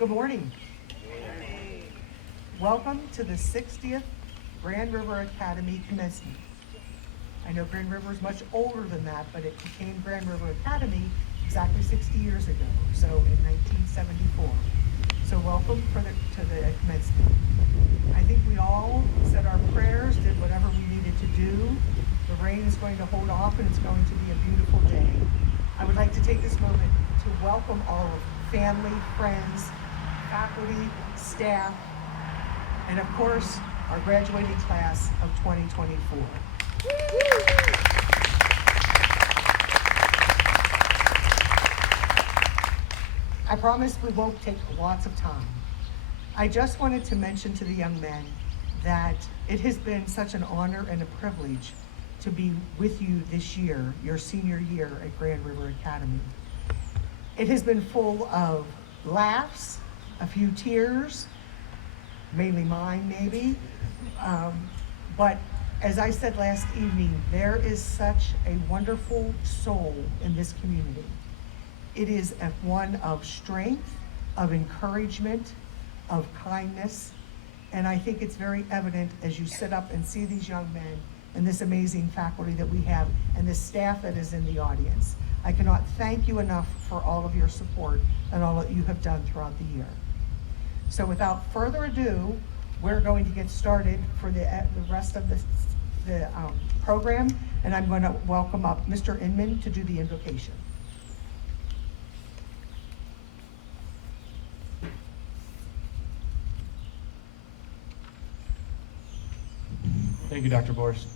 Good morning. Welcome to the 60th Grand River Academy commencement. I know Grand River is much older than that, but it became Grand River Academy exactly 60 years ago, so in 1974. So welcome to the commencement. I think we all said our prayers, did whatever we needed to do. The rain is going to hold off and it's going to be a beautiful day. I would like to take this moment to welcome all of family, friends, faculty, staff, and of course, our graduating class of 2024. I promise we won't take lots of time. I just wanted to mention to the young men that it has been such an honor and a privilege to be with you this year, your senior year at Grand River Academy. It has been full of laughs, a few tears, mainly mine maybe, but as I said last evening, there is such a wonderful soul in this community. It is one of strength, of encouragement, of kindness, and I think it's very evident as you sit up and see these young men and this amazing faculty that we have and the staff that is in the audience. I cannot thank you enough for all of your support and all that you have done throughout the year. So without further ado, we're going to get started for the rest of the program, and I'm going to welcome up Mr. Inman to do the invocation. Thank you, Dr. Borst.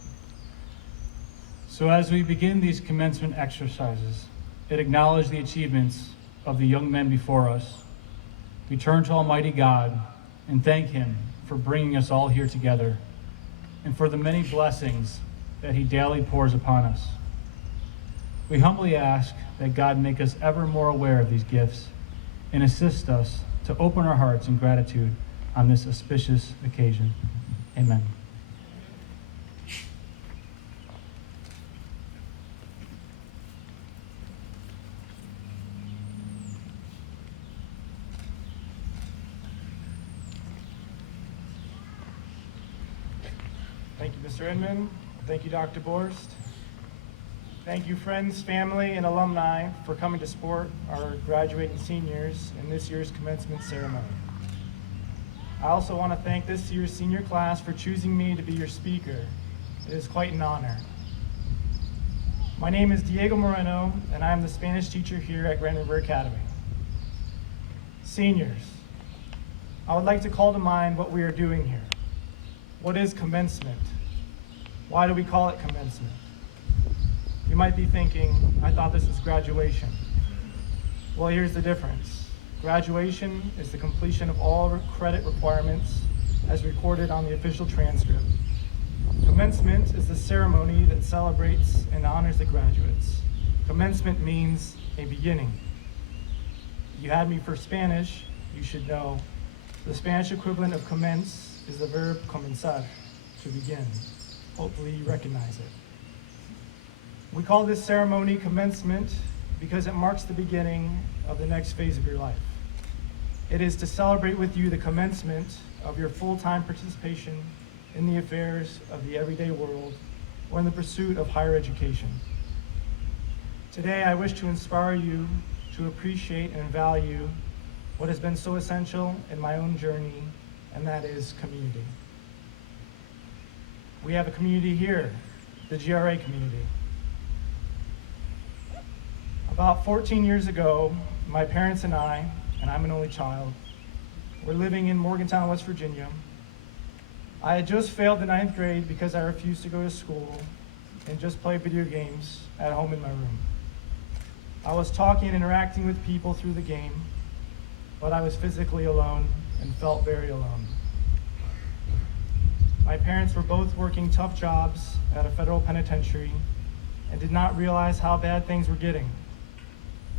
So as we begin these commencement exercises, it acknowledges the achievements of the young men before us. We turn to Almighty God and thank Him for bringing us all here together and for the many blessings that He daily pours upon us. We humbly ask that God make us ever more aware of these gifts and assist us to open our hearts in gratitude on this auspicious occasion. Amen. Thank you, Mr. Inman. Thank you, Dr. Borst. Thank you, friends, family, and alumni for coming to support our graduating seniors in this year's commencement ceremony. I also want to thank this year's senior class for choosing me to be your speaker. It is quite an honor. My name is Diego Moreno, and I am the Spanish teacher here at Grand River Academy. Seniors, I would like to call to mind what we are doing here. What is commencement? Why do we call it commencement? You might be thinking, I thought this was graduation. Well, here's the difference. Graduation is the completion of all credit requirements as recorded on the official transcript. Commencement is the ceremony that celebrates and honors the graduates. Commencement means a beginning. If you had me for Spanish, you should know the Spanish equivalent of commence is the verb comenzar, to begin. Hopefully you recognize it. We call this ceremony commencement because it marks the beginning of the next phase of your life. It is to celebrate with you the commencement of your full-time participation in the affairs of the everyday world or in the pursuit of higher education. Today, I wish to inspire you to appreciate and value what has been so essential in my own journey, and that is community. We have a community here, the GRA community. About 14 years ago, my parents and I'm an only child, were living in Morgantown, West Virginia. I had just failed the 9th grade because I refused to go to school and just play video games at home in my room. I was talking and interacting with people through the game, but I was physically alone and felt very alone. My parents were both working tough jobs at a federal penitentiary and did not realize how bad things were getting.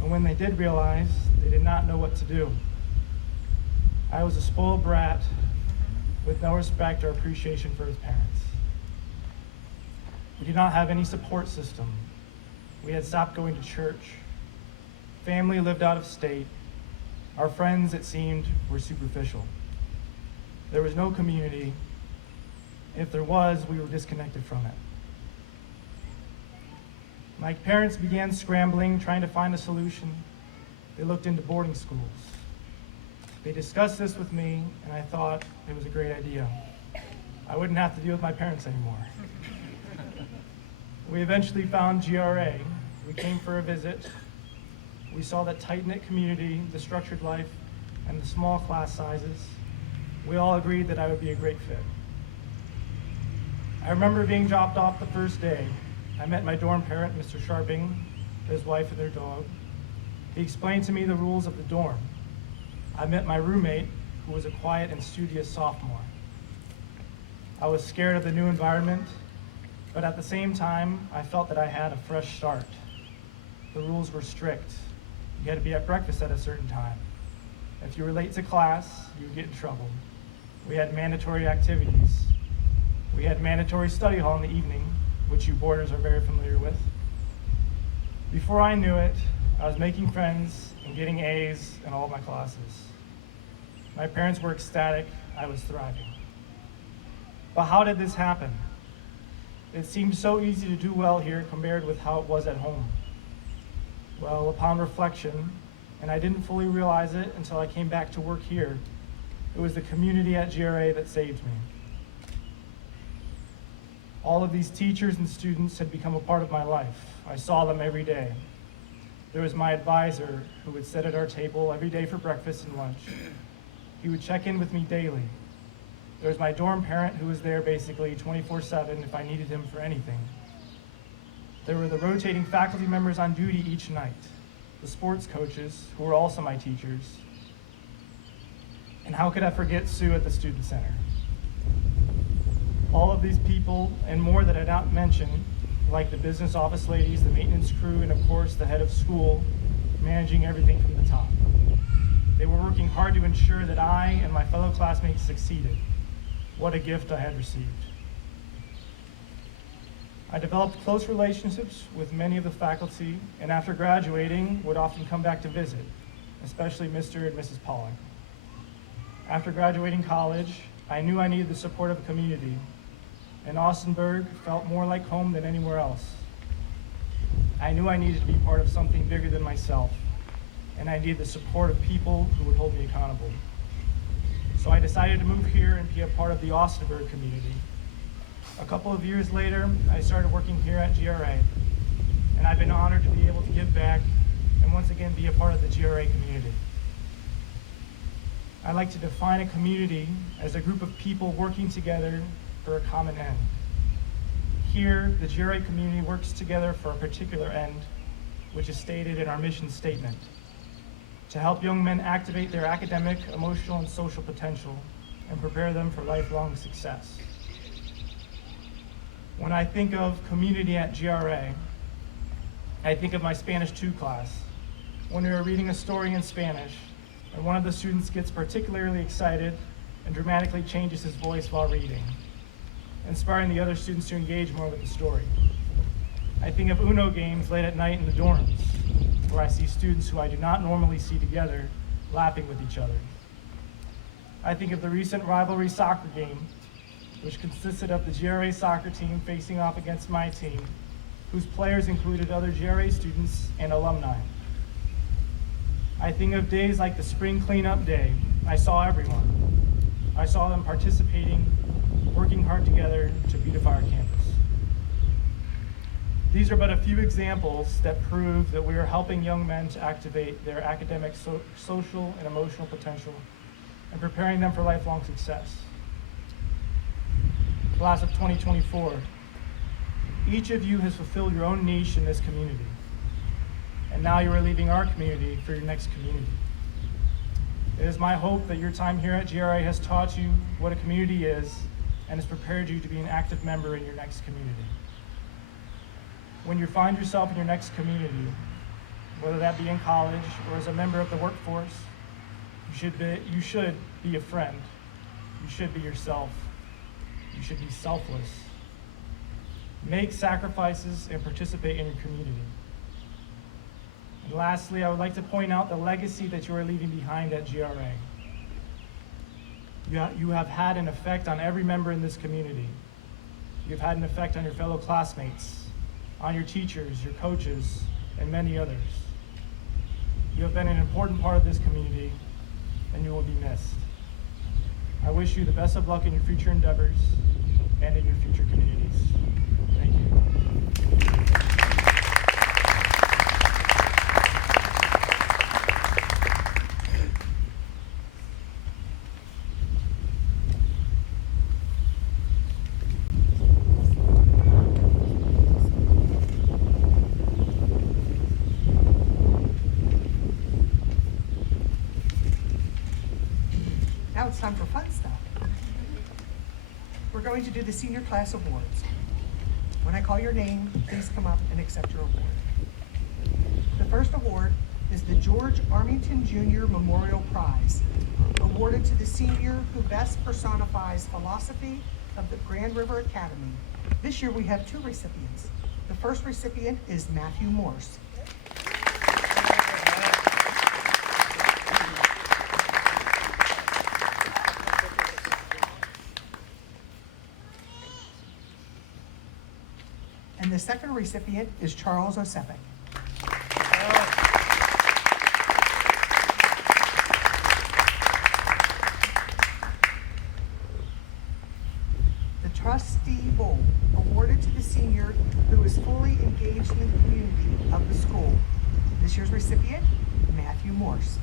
And when they did realize, they did not know what to do. I was a spoiled brat with no respect or appreciation for his parents. We did not have any support system. We had stopped going to church. Family lived out of state. Our friends, it seemed, were superficial. There was no community. If there was, we were disconnected from it. My parents began scrambling, trying to find a solution. They looked into boarding schools. They discussed this with me, and I thought it was a great idea. I wouldn't have to deal with my parents anymore. We eventually found GRA. We came for a visit. We saw that tight-knit community, the structured life, and the small class sizes. We all agreed that I would be a great fit. I remember being dropped off the first day. I met my dorm parent, Mr. Sharping, his wife and their dog. He explained to me the rules of the dorm. I met my roommate, who was a quiet and studious sophomore. I was scared of the new environment, but at the same time, I felt that I had a fresh start. The rules were strict. You had to be at breakfast at a certain time. If you were late to class, you would get in trouble. We had mandatory activities. We had mandatory study hall in the evening, which you boarders are very familiar with. Before I knew it, I was making friends and getting A's in all of my classes. My parents were ecstatic. I was thriving. But how did this happen? It seemed so easy to do well here compared with how it was at home. Well, upon reflection, and I didn't fully realize it until I came back to work here, it was the community at GRA that saved me. All of these teachers and students had become a part of my life. I saw them every day. There was my advisor who would sit at our table every day for breakfast and lunch. He would check in with me daily. There was my dorm parent who was there basically 24/7 if I needed him for anything. There were the rotating faculty members on duty each night, the sports coaches who were also my teachers. And how could I forget Sue at the Student Center? All of these people and more that I don't mention, like the business office ladies, the maintenance crew, and of course the head of school, managing everything from the top. They were working hard to ensure that I and my fellow classmates succeeded. What a gift I had received. I developed close relationships with many of the faculty, and after graduating, would often come back to visit, especially Mr. and Mrs. Pollock. After graduating college, I knew I needed the support of a community, and Austinburg felt more like home than anywhere else. I knew I needed to be part of something bigger than myself, and I needed the support of people who would hold me accountable. So I decided to move here and be a part of the Austinburg community. A couple of years later, I started working here at GRA, and I've been honored to be able to give back and once again be a part of the GRA community. I like to define a community as a group of people working together for a common end. Here, the GRA community works together for a particular end, which is stated in our mission statement: to help young men activate their academic, emotional, and social potential and prepare them for lifelong success. When I think of community at GRA, I think of my Spanish 2 class, when we were reading a story in Spanish, and one of the students gets particularly excited and dramatically changes his voice while reading, inspiring the other students to engage more with the story. I think of Uno games late at night in the dorms, where I see students who I do not normally see together laughing with each other. I think of the recent rivalry soccer game, which consisted of the GRA soccer team facing off against my team, whose players included other GRA students and alumni. I think of days like the spring cleanup day. I saw everyone. I saw them participating, working hard together to beautify our campus. These are but a few examples that prove that we are helping young men to activate their academic, social, and emotional potential and preparing them for lifelong success. Class of 2024, each of you has fulfilled your own niche in this community, and now you are leaving our community for your next community. It is my hope that your time here at GRA has taught you what a community is and has prepared you to be an active member in your next community. When you find yourself in your next community, whether that be in college or as a member of the workforce, you should be a friend. You should be yourself. You should be selfless. Make sacrifices and participate in your community. And lastly, I would like to point out the legacy that you are leaving behind at GRA. You have had an effect on every member in this community. You've had an effect on your fellow classmates, on your teachers, your coaches, and many others. You have been an important part of this community, and you will be missed. I wish you the best of luck in your future endeavors and in your future communities. Thank you. Now it's time for fun stuff. We're going to do the senior class awards. When I call your name, please come up and accept your award. The first award is the George Armington Jr. Memorial Prize, awarded to the senior who best personifies philosophy of the Grand River Academy. This year we have two recipients. The first recipient is Matthew Morse. And the second recipient is Charles Osepik. The Trustee Bowl, awarded to the senior who is fully engaged in the community of the school. This year's recipient, Matthew Morse.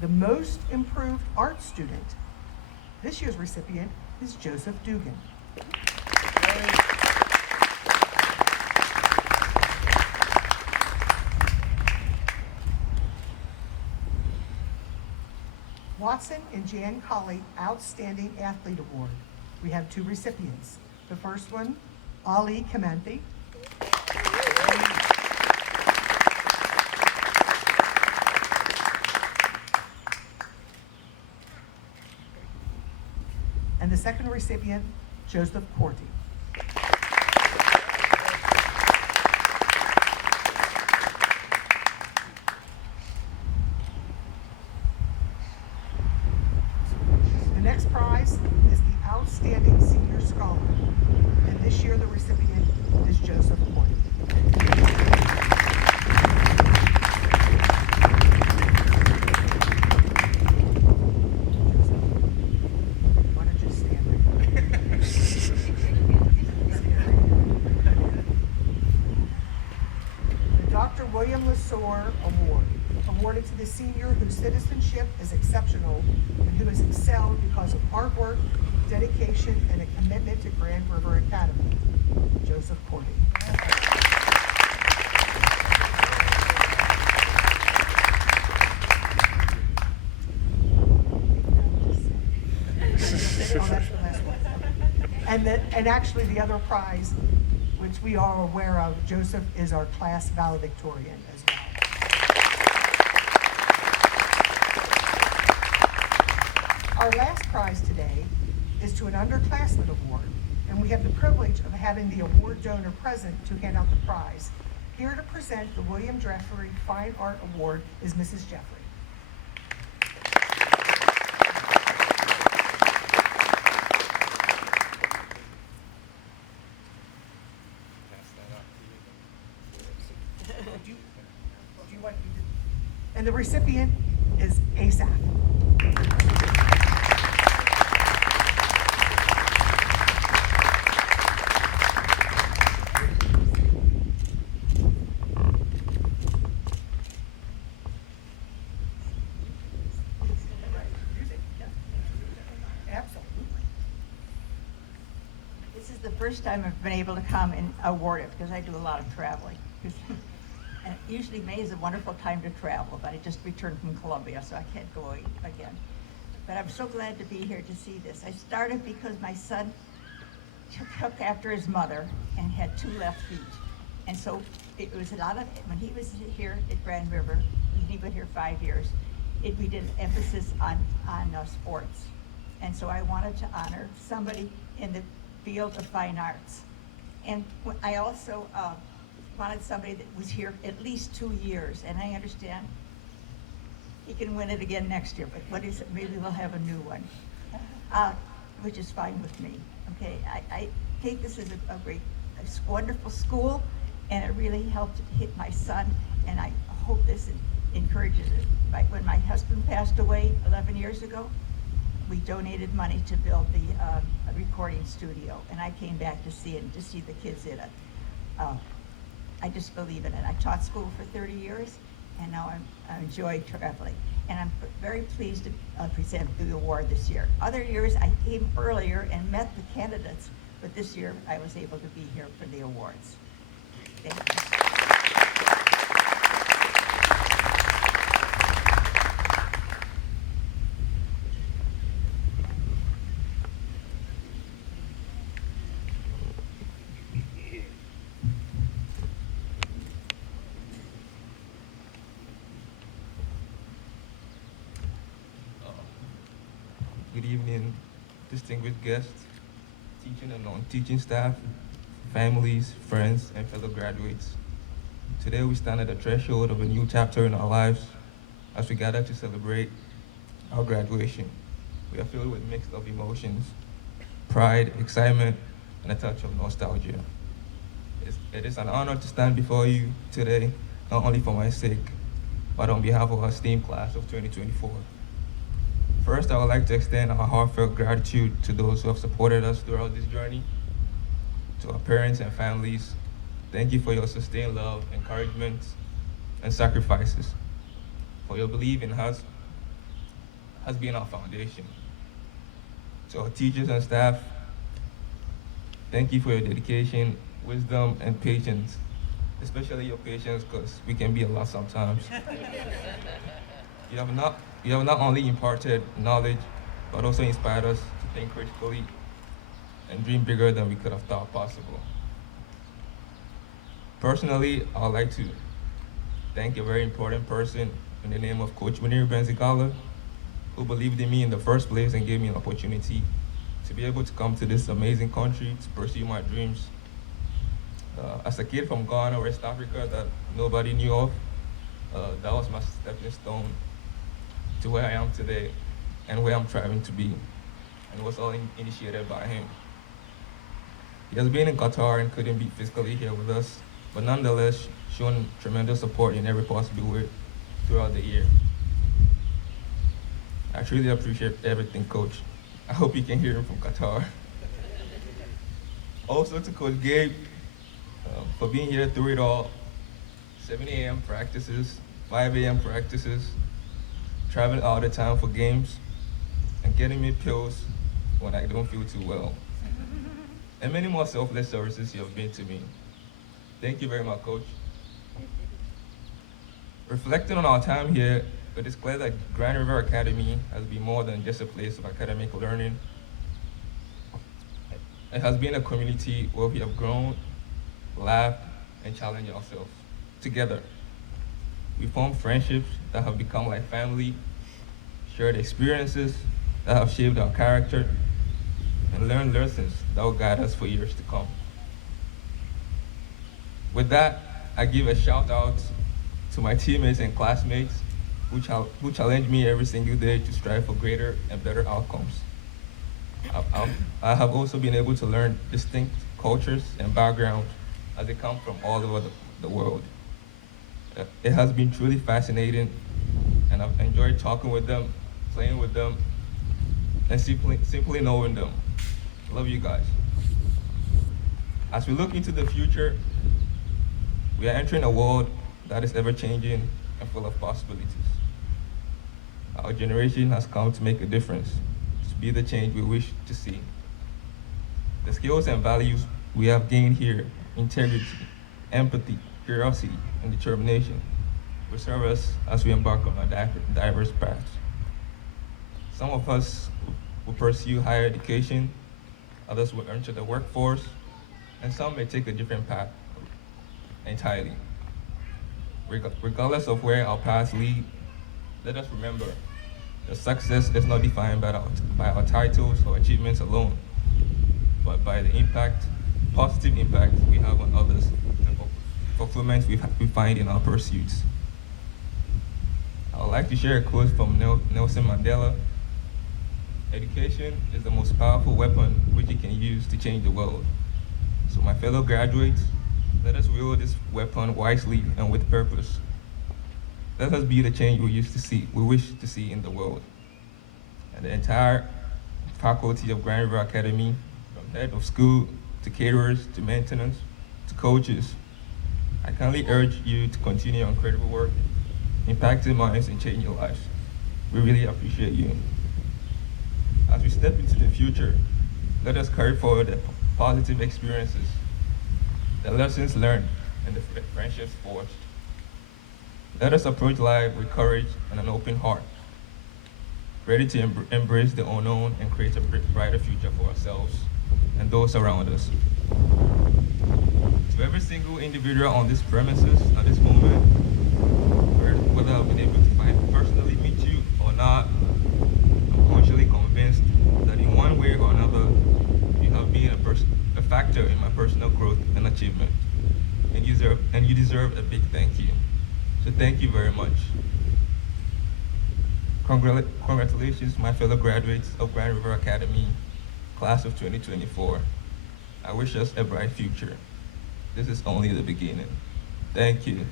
The Most Improved Art Student. This year's recipient is Joseph Dugan. Watson and Jan Colley Outstanding Athlete Award. We have two recipients. The first one, Ali Kamanthi. And the second recipient, Joseph Corti. The next prize is the Outstanding Senior Scholar. And this year the recipient is Joseph Corti. William Lesor Award, awarded to the senior whose citizenship is exceptional and who has excelled because of hard work, dedication, and a commitment to Grand River Academy. Joseph Cordy. Oh, that's the last one. And actually the other prize, which we are aware of, Joseph is our class valedictorian as well. Our last prize today is to an underclassman award, and we have the privilege of having the award donor present to hand out the prize. Here to present the William Jeffrey Fine Art Award is Mrs. Jeffrey. And the recipient is Asaph. Absolutely. This is the first time I've been able to come and award it because I do a lot of traveling. And usually May is a wonderful time to travel, but I just returned from Colombia, so I can't go again. But I'm so glad to be here to see this. I started because my son took after his mother and had two left feet. And so it was a lot of, when he was here at Grand River, he was here 5 years, we did an emphasis on sports. And so I wanted to honor somebody in the field of fine arts. And I also wanted somebody that was here at least 2 years, and I understand he can win it again next year, but what is it? Maybe we'll have a new one, which is fine with me. Okay, I think this is a great, wonderful school, and it really helped hit my son, and I hope this encourages it. When my husband passed away 11 years ago, we donated money to build a recording studio, and I came back to see it, to see the kids in it. I just believe in it. I taught school for 30 years, and now I enjoy traveling. And I'm very pleased to present the award this year. Other years, I came earlier and met the candidates, but this year I was able to be here for the awards. Thank you. Good evening, distinguished guests, teaching and non-teaching staff, families, friends, and fellow graduates. Today we stand at the threshold of a new chapter in our lives as we gather to celebrate our graduation. We are filled with mixed of emotions, pride, excitement, and a touch of nostalgia. It is an honor to stand before you today, not only for my sake, but on behalf of our esteemed class of 2024. First, I would like to extend our heartfelt gratitude to those who have supported us throughout this journey. To our parents and families, thank you for your sustained love, encouragement, and sacrifices. For your belief in us has been our foundation. To our teachers and staff, thank you for your dedication, wisdom, and patience, especially your patience, because we can be a lot sometimes. You have not only imparted knowledge, but also inspired us to think critically and dream bigger than we could have thought possible. Personally, I would like to thank a very important person in the name of Coach Munir Benzigala, who believed in me in the first place and gave me an opportunity to be able to come to this amazing country to pursue my dreams. As a kid from Ghana, West Africa, that nobody knew of, that was my stepping stone to where I am today and where I'm striving to be. And it was all initiated by him. He has been in Qatar and couldn't be physically here with us, but nonetheless shown tremendous support in every possible way throughout the year. I truly appreciate everything, Coach. I hope you can hear him from Qatar. Also to Coach Gabe for being here through it all. 7 a.m. practices, 5 a.m. practices, traveling all the time for games, and getting me pills when I don't feel too well. And many more selfless services you have been to me. Thank you very much, Coach. Reflecting on our time here, it is clear that Grand River Academy has been more than just a place of academic learning. It has been a community where we have grown, laughed, and challenged ourselves together. We formed friendships that have become like family, shared experiences that have shaped our character, and learned lessons that will guide us for years to come. With that, I give a shout out to my teammates and classmates who challenge me every single day to strive for greater and better outcomes. I have also been able to learn distinct cultures and backgrounds as they come from all over the world. It has been truly fascinating, and I've enjoyed talking with them, playing with them, and simply knowing them. Love you guys. As we look into the future, we are entering a world that is ever-changing and full of possibilities. Our generation has come to make a difference, to be the change we wish to see. The skills and values we have gained here, integrity, empathy, curiosity, and determination, will serve us as we embark on our diverse paths. Some of us will pursue higher education, others will enter the workforce, and some may take a different path entirely. Regardless of where our paths lead, let us remember that success is not defined by our titles or achievements alone, but by the positive impact we have on others, and fulfillment we find in our pursuits. I would like to share a quote from Nelson Mandela. Education is the most powerful weapon which you can use to change the world. So my fellow graduates, let us wield this weapon wisely and with purpose. Let us be the change we wish to see in the world. And the entire faculty of Grand River Academy, from head of school to caterers to maintenance to coaches, I kindly urge you to continue your incredible work, impacting minds and changing lives. We really appreciate you. As we step into the future, let us carry forward the positive experiences, the lessons learned, and the friendships forged. Let us approach life with courage and an open heart, ready to embrace the unknown and create a brighter future for ourselves and those around us. To every single individual on this premises at this moment, whether I've been able to personally meet you or not, I'm consciously convinced that in one way or another, you have been a factor in my personal growth and achievement, and you deserve a big thank you. So thank you very much. Congratulations, my fellow graduates of Grand River Academy, class of 2024. I wish us a bright future. This is only the beginning. Thank you.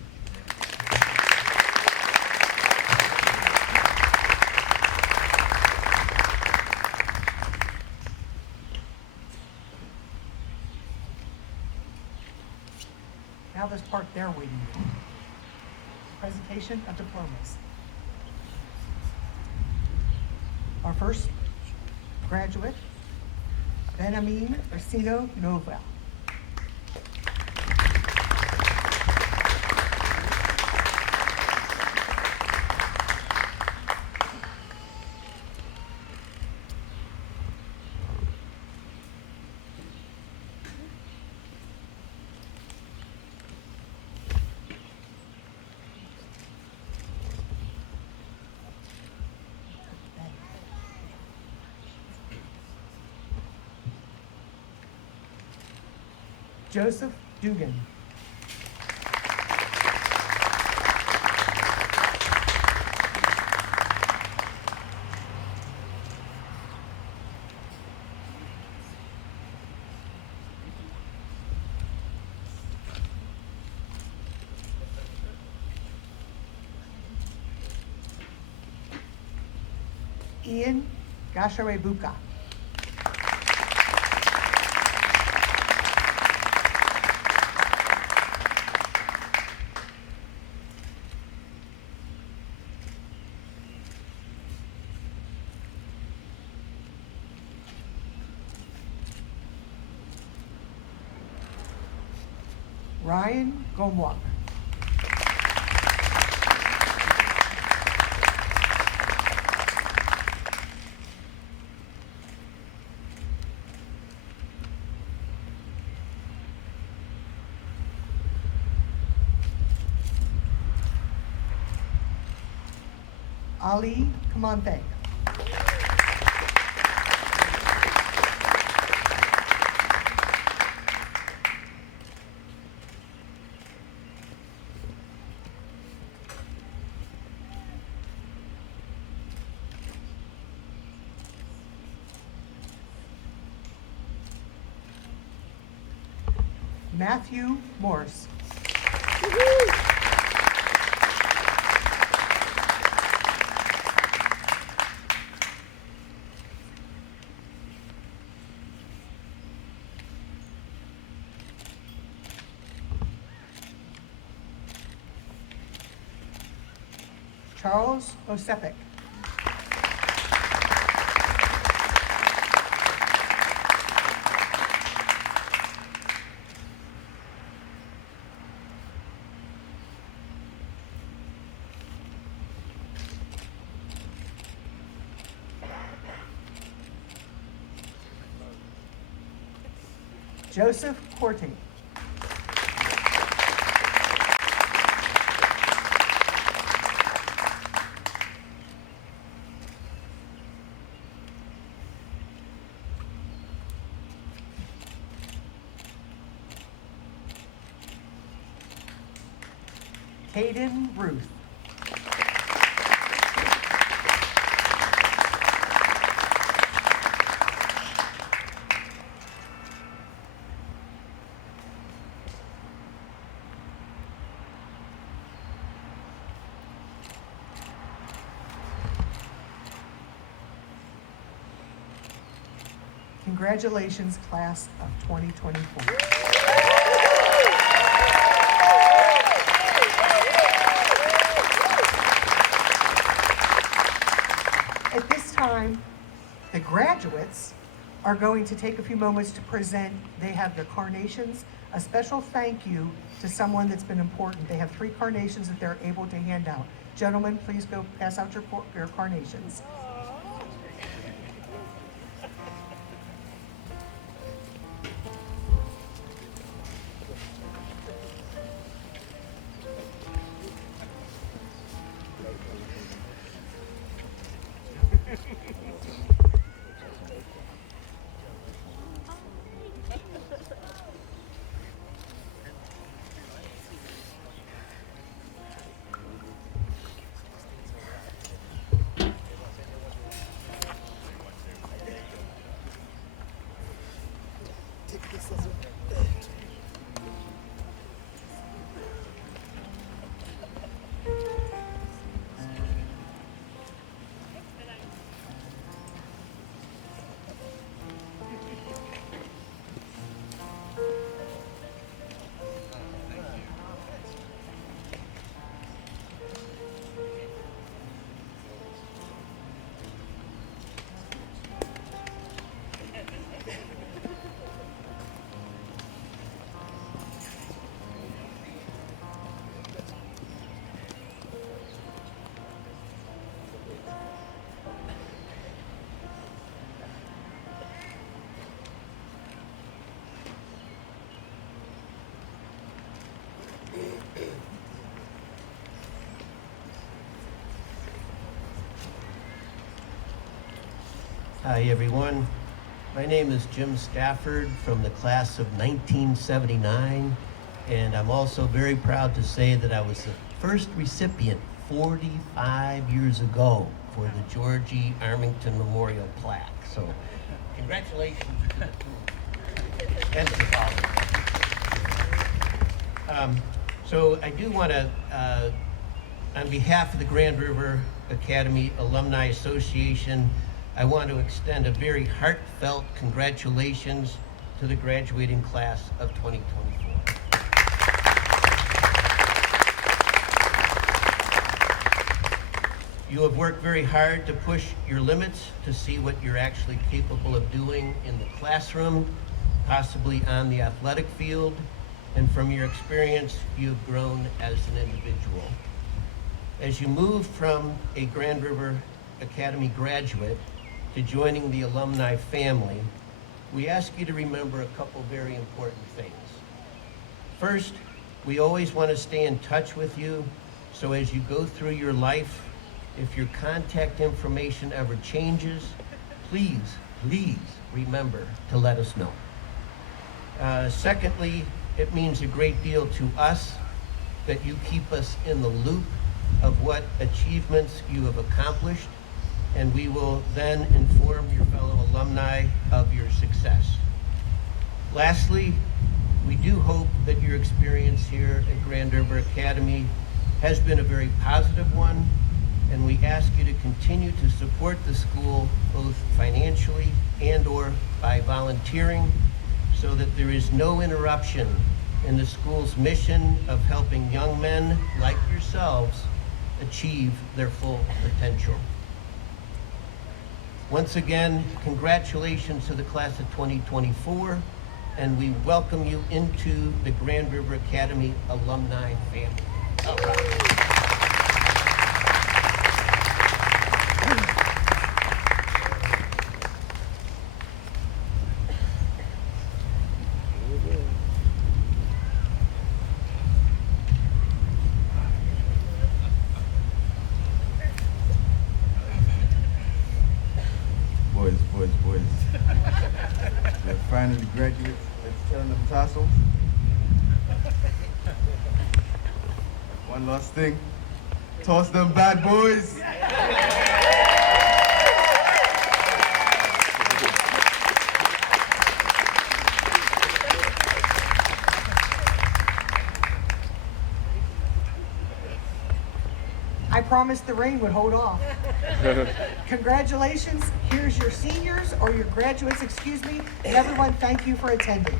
Now this part they're waiting for. Presentation of diplomas. Our first graduate, Benjamin Orsino Nova. Joseph Dugan. Ian Gasharebuka. Ryan Gomwak. Ali Kamante. Matthew Morse. Charles Osepik. Joseph Corting. Caden Ruth. Congratulations, class of 2024. At this time, the graduates are going to take a few moments to present. They have their carnations, a special thank you to someone that's been important. They have 3 carnations that they're able to hand out. Gentlemen, please go pass out your carnations. Hi, everyone. My name is Jim Stafford from the class of 1979, and I'm also very proud to say that I was the first recipient 45 years ago for the George E. Armington Memorial Plaque. So, congratulations to the two and to the father. So I do want to, on behalf of the Grand River Academy Alumni Association, I want to extend a very heartfelt congratulations to the graduating class of 2024. You have worked very hard to push your limits to see what you're actually capable of doing in the classroom, possibly on the athletic field, and from your experience, you've grown as an individual. As you move from a Grand River Academy graduate to joining the alumni family, we ask you to remember a couple very important things. First, we always want to stay in touch with you, so as you go through your life, if your contact information ever changes, please remember to let us know. Secondly, it means a great deal to us that you keep us in the loop of what achievements you have accomplished, and we will then inform your fellow alumni of your success. Lastly, we do hope that your experience here at Grand River Academy has been a very positive one, and we ask you to continue to support the school both financially and/or by volunteering, so that there is no interruption in the school's mission of helping young men like yourselves achieve their full potential. Once again, congratulations to the class of 2024, and we welcome you into the Grand River Academy alumni family. All right. Boys. They're finally graduates. Let's turn them tassels. One last thing. Toss them bad boys. I promised the rain would hold off. Congratulations, here's your seniors, or your graduates, excuse me, and everyone, thank you for attending.